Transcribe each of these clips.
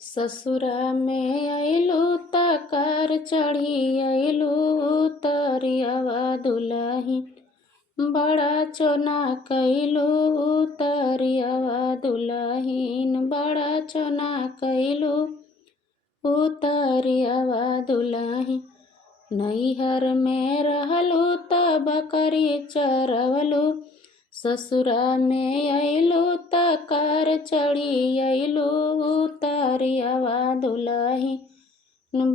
ससुरा में अइलू त कार चढ़ी अइलू तरियावा दुलही बड़ा चोना कइलू तरियावा दुलहीन बड़ा चोना कइलू उतरियावा दुलही नैहर में रहलू त बकरी चरवलू ससुरा में अइलू त कार चढ़ी अइलू तरियावा दुलही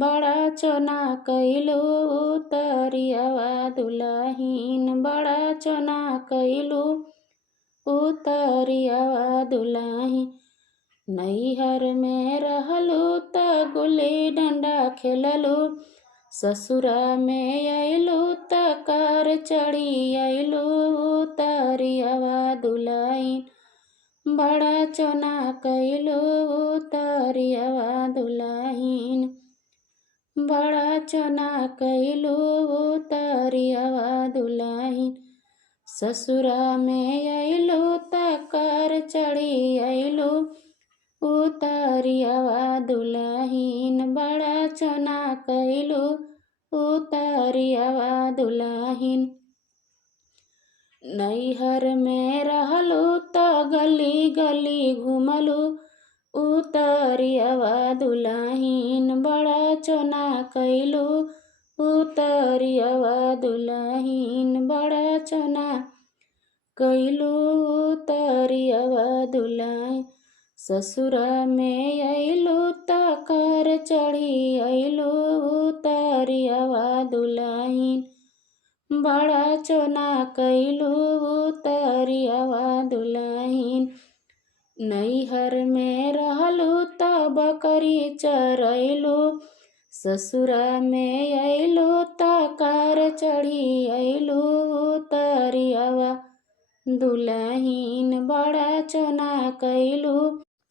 बड़ा चोना कइलू तरियावा दुलहीन बड़ा चोना कइलू उतरियावा दुलही नैहर में रहलू त गुल्ली डंडा खेललू ससुरा में अइलू त कार चढ़ी अइलू तरियावा दुलहीन बड़ा चोना कइलू तरियावा दुलहीन बड़ा चोना कइलू तरियावा दुलहीन ससुरा में अइलू त कार चढ़ी अइलू उतरियावा दुलहीन बड़ा चोना कइलू उतरियावा दुलहीन नैहर में रहलू त गली गली घुमलू उतरियावा दुलहीन बड़ा चोना कइलू उतरियावा दुलहीन बड़ा चोना कइलू उतरियावा दुलहीन ससुरा में अइलू त कार चढ़ी अइलू तरियावा दुलहीन बड़ा चोना कइलू तरियावा दुलहीन नैहर में रहलू त बकरी चरैलू ससुरा में अइलू त कार चढ़ी अइलू तरियावा दुलहीन बड़ा चोना कइलू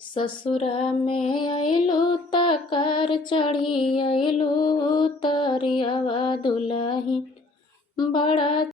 ससुरा में अइलू त कार चढ़ी अइलू तरियावा दुलहीन बड़ा